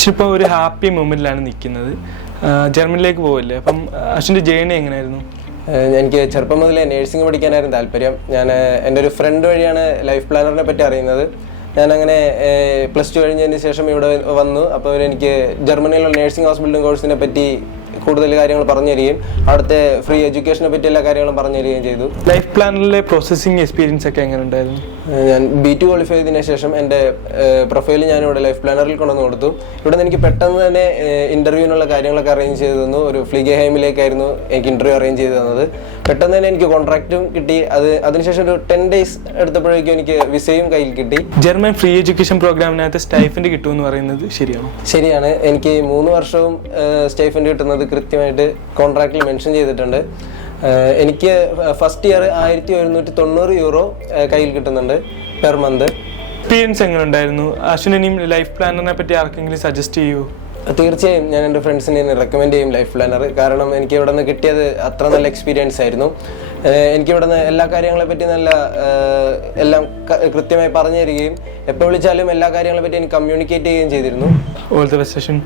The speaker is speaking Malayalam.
അശ്വിൻ ഇപ്പോൾ ഒരു ഹാപ്പി മൊമെന്റിലാണ് നിൽക്കുന്നത് ജർമ്മനിലേക്ക് പോവില്ലേ? അപ്പം അശ്വിന്റെ ജേണി എങ്ങനെയായിരുന്നു? എനിക്ക് ചെറുപ്പം മുതലേ നേഴ്സിംഗ് പഠിക്കാനായിരുന്നു താല്പര്യം. ഞാൻ എന്റെ ഒരു ഫ്രണ്ട് വഴിയാണ് ലൈഫ് പ്ലാനറിനെ പറ്റി അറിയുന്നത്. ഞാനങ്ങനെ പ്ലസ് ടു കഴിഞ്ഞതിന് ശേഷം ഇവിടെ വന്നു. അപ്പോൾ എനിക്ക് ജർമ്മനിയിലുള്ള നേഴ്സിംഗ് ഹോസ്പിറ്റലും കോഴ്സിനെ പറ്റി കൂടുതൽ കാര്യങ്ങൾ പറഞ്ഞു തരികയും അവിടുത്തെ ഫ്രീ എഡ്യൂക്കേഷനെ പറ്റി എല്ലാ കാര്യങ്ങളും പറഞ്ഞു തരികയും ചെയ്തു ലൈഫ് പ്ലാനിലെ പ്രോസസ്സിംഗ് എക്സ്പീരിയൻസ് ഒക്കെ എങ്ങനെ ഉണ്ടായിരുന്നു? ഞാൻ ബി ടു ക്വാളിഫൈ ചെയ്തതിന് ശേഷം എന്റെ പ്രൊഫൈൽ ഞാൻ ഇവിടെ ലൈഫ് പ്ലാനറിൽ കൊണ്ടുവന്ന് കൊടുത്തു. ഇവിടെ നിന്ന് എനിക്ക് പെട്ടെന്ന് തന്നെ ഇന്റർവ്യൂവിനുള്ള കാര്യങ്ങളൊക്കെ അറേഞ്ച് ചെയ്തു തന്നു. ഒരു ഫ്ലിഗെ ഹൈമിലേക്കായിരുന്നു എനിക്ക് ഇന്റർവ്യൂ അറേഞ്ച് ചെയ്തു തന്നത്. പെട്ടെന്ന് തന്നെ എനിക്ക് കോൺട്രാക്റ്റും കിട്ടി. അത് അതിനുശേഷം ഒരു ടെൻ ഡേയ്സ് എടുത്തപ്പോഴേക്കും എനിക്ക് വിസയും കയ്യിൽ കിട്ടി. ജർമ്മൻ ഫ്രീ എഡ്യൂക്കേഷൻ പ്രോഗ്രാമിനകത്ത് സ്റ്റൈഫൻഡ് കിട്ടുമെന്ന് പറയുന്നത് ശരിയാണോ? ശരിയാണ്. എനിക്ക് മൂന്ന് വർഷവും സ്റ്റൈഫൻഡ് കിട്ടുന്നത് കൃത്യമായിട്ട് കോൺട്രാക്റ്റിൽ മെൻഷൻ ചെയ്തിട്ടുണ്ട്. എനിക്ക് ഫസ്റ്റ് ഇയർ ആയിരത്തി ഒരുന്നൂറ്റി തൊണ്ണൂറ് യൂറോ കയ്യിൽ കിട്ടുന്നുണ്ട് പെർ മന്ത് എക്സ്പീരിയൻസ് എങ്ങനെ ഉണ്ടായിരുന്നു അശ്വിൻ ഇനിയും ലൈഫ് പ്ലാനറിനെ പറ്റി ആർക്കെങ്കിലും സജസ്റ്റ് ചെയ്യൂ? തീർച്ചയായും ഞാൻ എന്റെ ഫ്രണ്ട്സിനെ റെക്കമെൻഡ് ചെയ്യും ലൈഫ് പ്ലാനർ കാരണം എനിക്ക് ഇവിടെ നിന്ന് കിട്ടിയത് അത്ര നല്ല എക്സ്പീരിയൻസ് ആയിരുന്നു. എനിക്ക് ഇവിടെ നിന്ന് എല്ലാ കാര്യങ്ങളെ പറ്റി നല്ല എല്ലാം കൃത്യമായി പറഞ്ഞു തരികയും എപ്പോൾ വിളിച്ചാലും എല്ലാ കാര്യങ്ങളെ പറ്റി എനിക്ക് കമ്മ്യൂണിക്കേറ്റ് ചെയ്യുകയും ചെയ്തിരുന്നു. All the best Ashwin.